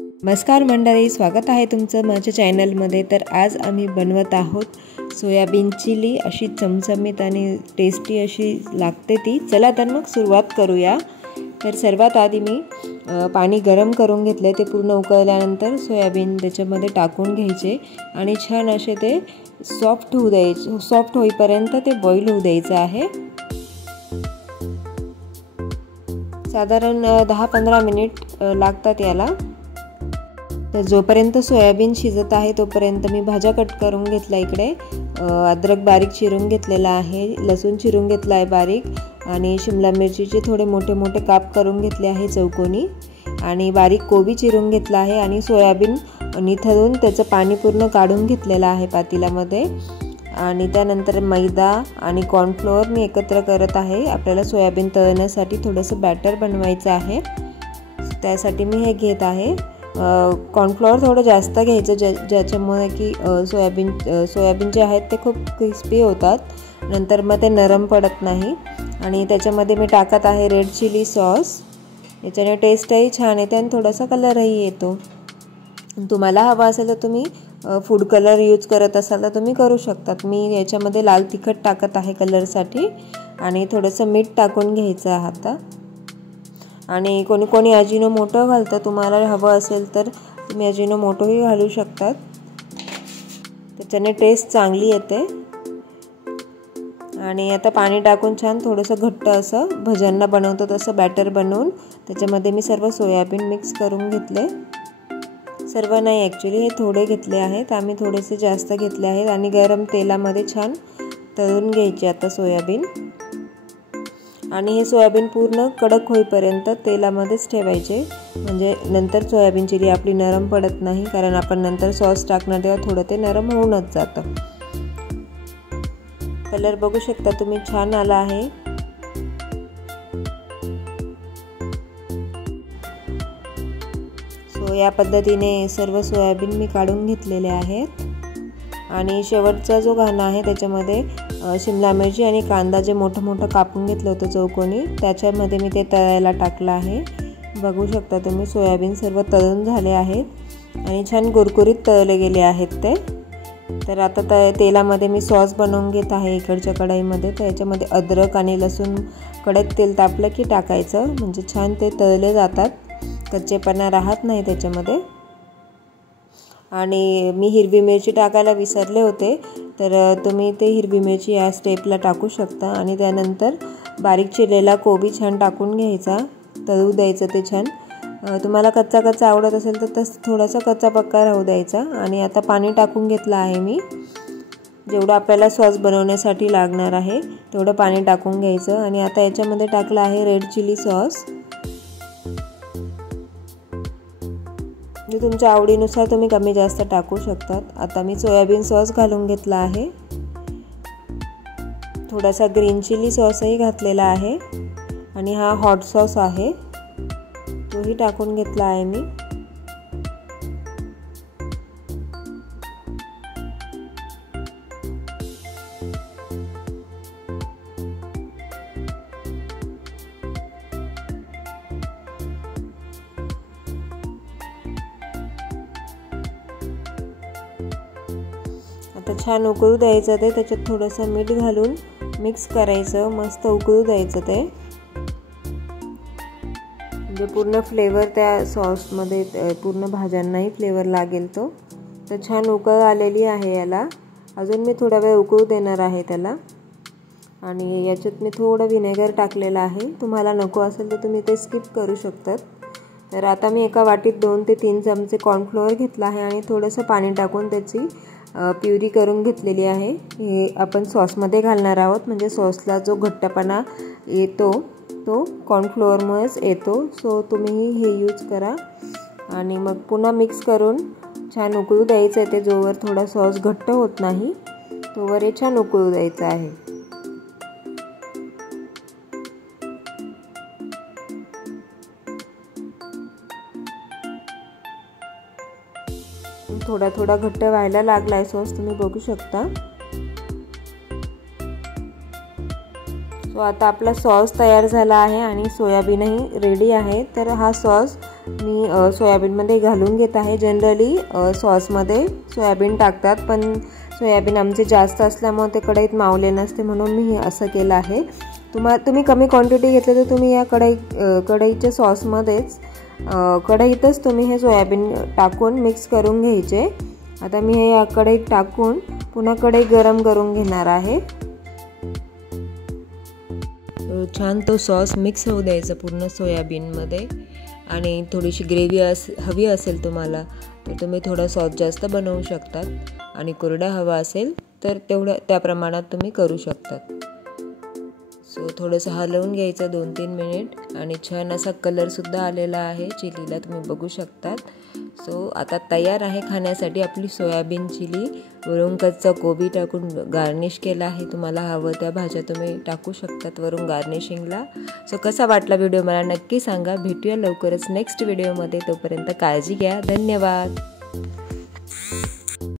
नमस्कार मंडळी, स्वागत आहे तुमचं माझ्या चॅनलमध्ये। तर आज आम्ही बनवत आहोत सोयाबीन चिली। अशी चमचमीत आणि टेस्टी अशी लागते ती। चला तर मग सुरुवात करूया। तर सर्वात आधी मी पाणी गरम करून घेतले। ते पूर्ण उकळल्यानंतर सोयाबीन त्याच्यामध्ये टाकून घ्यायचे आणि छान असे ते सॉफ्ट होऊ द्यायचे। सॉफ्ट होईपर्यंत ते बॉईल होऊ द्यायचं आहे। साधारण 10-15 मिनिट लागतात याला। तर जोपर्यंत सोयाबीन शिजत आहे तोपर्यंत मी भाज्या कट करून घेतला। इकडे अद्रक बारीक चिरून घेतलेला आहे, लसूण चिरून घेतला आहे बारीक, आणि शिमला मिरचीचे थोडे मोठे मोठे काप करून घेतले आहे चौकोनी, आणि बारीक कोबी चिरून घेतला आहे, आणि सोयाबीन निथळून त्याचं पाणी पूर्ण काढून घेतलेलं आहे पातेल्यामध्ये। आणि त्यानंतर मैदा आणि कॉर्नफ्लोअर मी एकत्र करत आहे। आपल्याला सोयाबीन तळण्यासाठी थोडंसं बॅटर बनवायचं आहे, त्यासाठी मी हे घेत आहे। कॉर्नफ्लोअर थोडं जास्त घ्यायचं ज्याच्यामुळे की सोयाबीन जे आहेत ते खूप क्रिस्पी होतात, नंतर मग ते नरम पडत नाही। आणि त्याच्यामध्ये मी टाकत आहे रेड चिली सॉस। याच्याने टेस्टही छान येते आणि थोडासा कलरही येतो। तुम्हाला हवा असेल तर तुम्ही फूड कलर यूज करत असाल तर तुम्ही करू शकतात। मी याच्यामध्ये लाल तिखट टाकत आहे कलरसाठी, आणि थोडंसं मीठ टाकून घ्यायचं आहे आता। आणि कोणी कोणी अजिनोमोटो घालतं, तुम्हाला हवं असेल तर तुम्ही अजिनोमोटोही घालू शकतात, त्याच्याने टेस्ट चांगली येते। आणि आता पाणी टाकून छान थोडंसं घट्ट असं भज्यांना बनवतो तसं बॅटर बनवून त्याच्यामध्ये मी सर्व सोयाबीन मिक्स करून घेतले। सर्व नाही, ॲक्च्युली हे थोडे घेतले आहेत, आम्ही थोडेसे जास्त घेतले आहेत। आणि गरम तेलामध्ये छान तळून घ्यायचे आता सोयाबीन। आणि हे सोयाबीन पूर्ण कडक होईपर्यंत तेलामध्येच ठेवायचे, म्हणजे नंतर सोयाबीन चिली आपली नरम पडत नाही, कारण आपण नंतर सॉस टाकणार तेव्हा थोडं ते नरम होऊनच जातं। कलर बघू शकता तुम्ही, छान आला आहे। सो या पद्धतीने सर्व सोयाबीन मी काढून घेतलेले आहेत। आणि शेवटचा जो घाणा आहे त्याच्यामध्ये शिमला मिरची आणि कांदा जे मोठं मोठं कापून घेतलं होतं चौकोनी, त्याच्यामध्ये मी ते तळायला टाकलं आहे। बघू शकता तुम्ही, सोयाबीन सर्व तळून झाले आहेत आणि छान कुरकुरीत तळले गेले आहेत ते। तर आता तेलामध्ये मी सॉस बनवून घेत आहे इकडच्या कढईमध्ये। तर याच्यामध्ये अद्रक आणि लसूण कढईत तेल तापलं की टाकायचं, म्हणजे छान ते तळले जातात, कच्चेपणा राहत नाही त्याच्यामध्ये। आणि मी हिरवी मिरची टाकायला विसरले होते, तर तुम्ही ते हिरवी मिरची या स्टेपला टाकू शकता। आणि त्यानंतर बारीक चिरलेला कोबी छान टाकून घ्यायचा, तळू द्यायचं ते छान। तुम्हाला कच्चा कच्चा आवडत असेल तर तसं थोडासा कच्चा पक्का राहू द्यायचा। आणि आता पाणी टाकून घेतलं आहे मी, जेवढं आपल्याला सॉस बनवण्यासाठी लागणार आहे तेवढं पाणी टाकून घ्यायचं। आणि आता याच्यामध्ये टाकलं आहे रेड चिली सॉस, म्हणजे तुमच्या आवडीनुसार तुम्ही कमी जास्त टाकू शकतात। आता मी सोयाबीन सॉस घालून घेतला आहे, थोडासा ग्रीन चिली सॉसही घातलेला आहे, आणि हा हॉट सॉस आहे तोही टाकून घेतला आहे मी। आता छान उकळू द्यायचं ते, त्याच्यात थोडंसं मीठ घालून मिक्स करायचं, मस्त उकळू द्यायचं ते, म्हणजे पूर्ण फ्लेवर त्या सॉसमध्ये पूर्ण भाज्यांनाही फ्लेवर लागेल तो। तर छान उकळ आलेली आहे याला, अजून मी थोडा वेळ उकळू देणार आहे त्याला। आणि याच्यात मी थोडं व्हिनेगर टाकलेलं आहे, तुम्हाला नको असेल तर तुम्ही ते स्किप करू शकतात। तर आता मी एका वाटीत 2 ते 3 चमचे कॉर्नफ्लोअर घेतला आहे, आणि थोडंसं पाणी टाकून त्याची प्युरी करून घेतलेली आहे। हे आपण सॉसमध्ये घालणार आहोत, म्हणजे सॉसला जो घट्टपणा येतो तो कॉर्नफ्लोअरमुळेच येतो। सो तुम्हीही हे यूज करा। आणि मग पुन्हा मिक्स करून छान उकळू द्यायचं आहे ते, जोवर थोडा सॉस घट्ट होत नाही तोवर हे छान उकळू द्यायचं आहे। थोडा थोडा घट्ट व्हायला लागलाय सॉस, तुम्ही बघू शकता। सो आता आपला सॉस तयार झाला आहे आणि सोयाबीनही रेडी आहे। तर हा सॉस मी मी सोयाबीनमध्ये घालून घेत आहे। जनरली सॉसमध्ये सोयाबीन टाकतात, पण सोयाबीन आमचे जास्त असल्यामुळे ते कढईत मावले नसते, म्हणून मी असं केलं आहे। तुम्ही कमी क्वांटिटी घेतली तर तुम्ही या कढईच्या सॉसमध्येच कढईतच तुम्ही हे सोयाबीन टाकून मिक्स करून घ्यायचे। आता मी हे या कढईत टाकून पुन्हा कढई गरम करून घेणार आहे। छान तो सॉस मिक्स होऊ द्यायचा पूर्ण सोयाबीनमध्ये। आणि थोडीशी ग्रेव्ही हवी असेल तुम्हाला तर तुम्ही थोडा सॉस जास्त बनवू शकतात, आणि कोरडा हवा असेल तर त्या प्रमाणात तुम्ही करू शकतात। सो थोडंसं हलवून घ्यायचं 2-3 मिनिट, आणि छान असा कलरसुद्धा आलेला आहे चिलीला, तुम्ही बघू शकतात। सो आता तयार आहे खाण्यासाठी आपली सोयाबीन चिली। वरून कच्चा कोबी टाकून गार्निश केला आहे। तुम्हाला हवं त्या भाज्या तुम्ही टाकू शकतात वरून गार्निशिंगला। सो कसा वाटला व्हिडिओ मला नक्की सांगा। भेटूया लवकरच नेक्स्ट व्हिडिओमध्ये, तोपर्यंत काळजी घ्या। धन्यवाद।